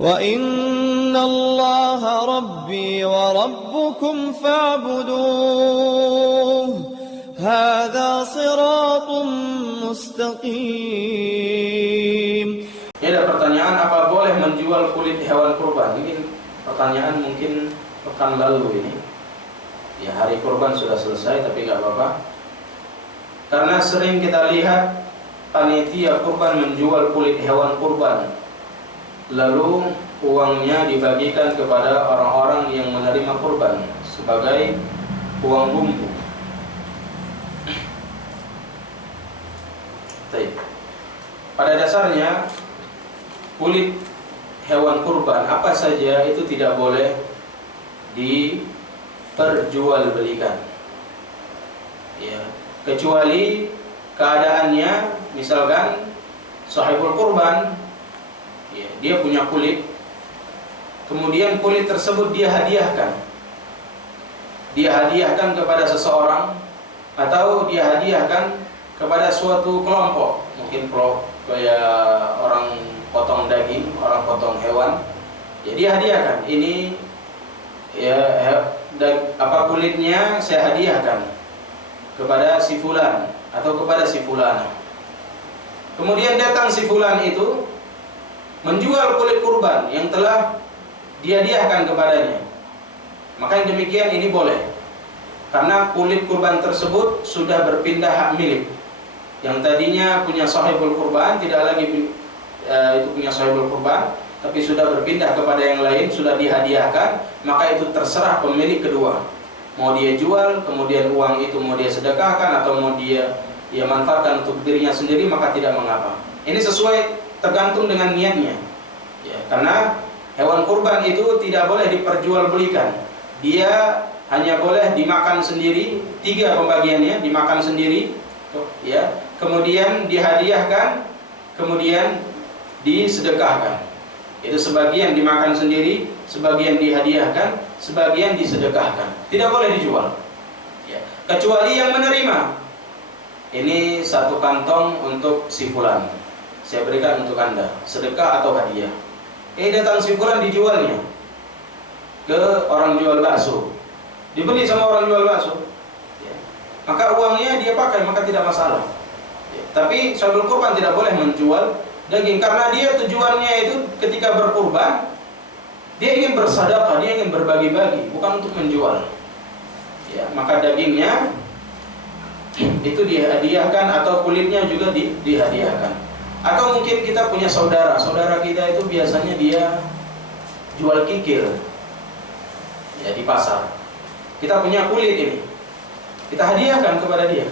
وَإِنَّ اللَّهَ رَبِّي وَرَبُّكُمْ فَاعْبُدُوهُ هَذَا صِرَاطٌ مُسْتَقِيمٌ. Ini ada pertanyaan, apa boleh menjual kulit hewan kurban? Ini pertanyaan mungkin pekan lalu ini. Ya, hari kurban sudah selesai tapi nggak apa-apa. Karena sering kita lihat panitia kurban menjual kulit hewan kurban, lalu uangnya dibagikan kepada orang-orang yang menerima kurban sebagai uang bumbu. Pada dasarnya kulit hewan kurban apa saja itu tidak boleh diperjualbelikan, ya, kecuali keadaannya, misalkan sahibul kurban, ya, dia punya kulit, kemudian kulit tersebut dia hadiahkan kepada seseorang, atau dia hadiahkan kepada suatu kelompok, mungkin kayak orang potong daging, orang potong hewan, jadi hadiahkan ini, ya, kulitnya saya hadiahkan kepada si fulan atau kepada si fulana. Kemudian datang si fulan itu menjual kulit kurban yang telah dia hadiahkan kepadanya, maka yang demikian ini boleh, karena kulit kurban tersebut sudah berpindah hak milik. Yang tadinya punya sahibul kurban tidak lagi itu punya sahibul kurban, tapi sudah berpindah kepada yang lain, sudah dihadiahkan, maka itu terserah pemilik kedua. Mau dia jual, kemudian uang itu mau dia sedekahkan atau mau dia manfaatkan untuk dirinya sendiri, maka tidak mengapa. Ini sesuai tergantung dengan niatnya. Ya, karena hewan kurban itu tidak boleh diperjualbelikan. Dia hanya boleh dimakan sendiri, 3 pembagiannya, dimakan sendiri, ya, kemudian dihadiahkan, kemudian disedekahkan. Itu sebagian dimakan sendiri, sebagian dihadiahkan, sebagian disedekahkan. Tidak boleh dijual, ya, kecuali yang menerima. Ini 1 kantong untuk si fulan, saya berikan untuk Anda, sedekah atau hadiah. Datang si fulan dijualnya ke orang jual bakso, dibeli sama orang jual bakso, ya, maka uangnya dia pakai, maka tidak masalah, ya. Tapi sahibul kurban tidak boleh menjual daging, karena dia tujuannya itu ketika berkurban dia ingin bersedekah, dia ingin berbagi-bagi, bukan untuk menjual, ya. Maka dagingnya itu dihadiahkan atau kulitnya juga dihadiahkan. Atau mungkin kita punya saudara kita itu biasanya dia jual kikil, ya, di pasar. Kita punya kulit ini, kita hadiahkan kepada dia,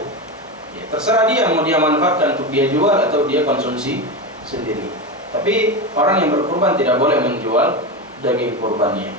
ya, terserah dia mau dia manfaatkan untuk dia jual atau dia konsumsi sendiri. Tapi orang yang berkurban tidak boleh menjual daging kurbannya.